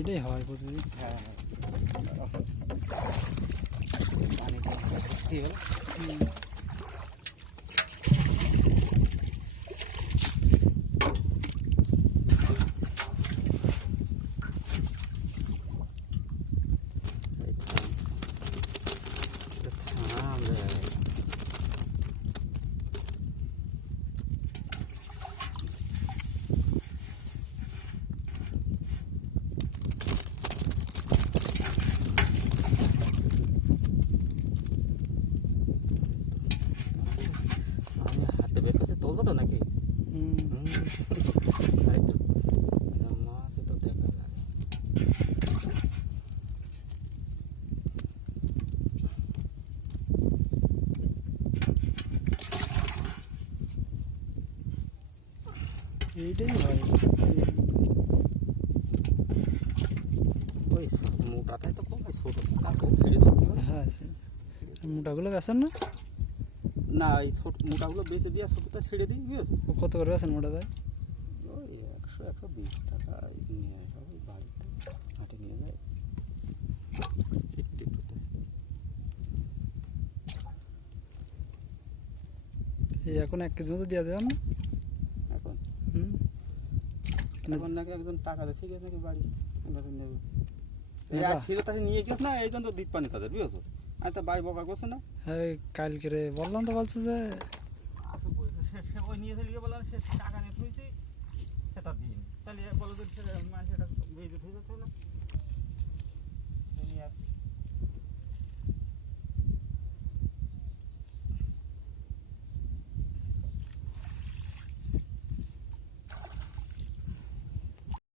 এটাই হয় প্রতিদিন। হ্যাঁ পানি ভর্তি হলো। হাতে বের কাছে তোলতো তো নাকি মাছ তো দেখা যায়। এইটাই হয়। ওই মোটাটাই তো কম, ছোট ছেড়ে দেবো। হ্যাঁ মোটাগুলো বেছেন না? না এই ছোট মোটাগুলো বেঁচে দিয়ে ছোটটা ছেড়ে দিই, বুঝেছো? ও কত করে বেছেন মোটা দেয়? ওই 100-120 টাকা নিয়ে আসা ওই বাড়িতে হাটে নিয়ে যায় একটু একটুতে। এই এখন 1 কেজি মতো দিয়ে দেবেন না এখন হুম এখন নাকি একজন টাকা দিচ্ছে গেছে নাকি বাড়ি ওনারা নেবে। এই নেবা? আর ছিল তাকে নিয়ে গেছ না, এই জন্য দিত পানি তাদের, বুঝেছো? আর তা বাড়ি বকা করছে না। হ্যাঁ কালকে রে বললাম তো, বলছে যে সে ওই নিয়ে চলে গিয়ে বললাম সে টাকা নিয়ে থুইছে সেটা দিন, তাহলে বলো যে মানুষ এটা বেজে থুই যাচ্ছে না।